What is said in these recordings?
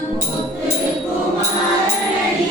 Muthu குமாரனடி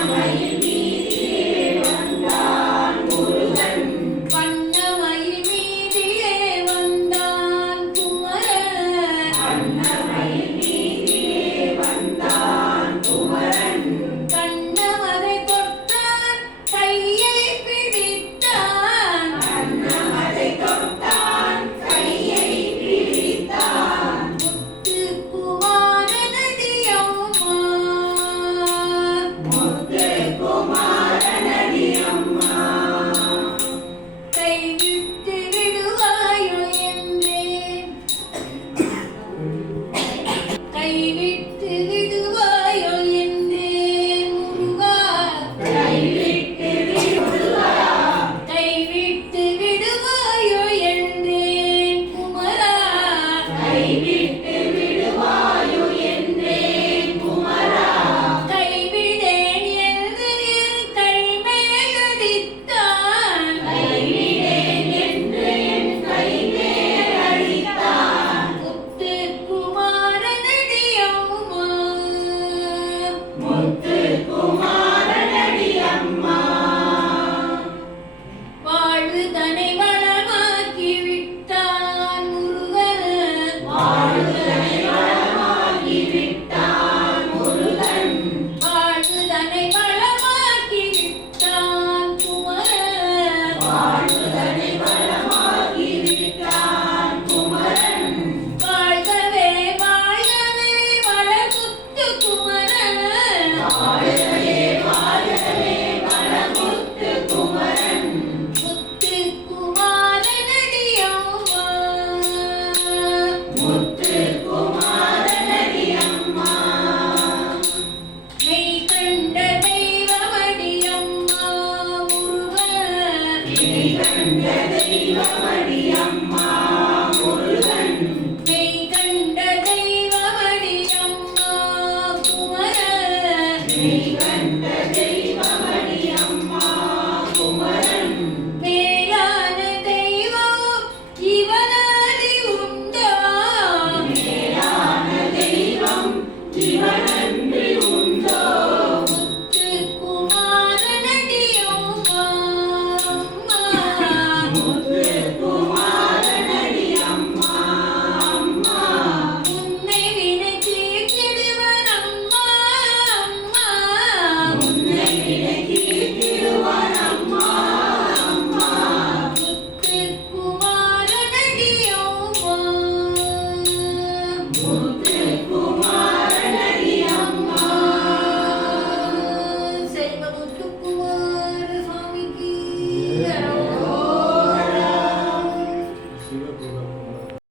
Amém. Amen.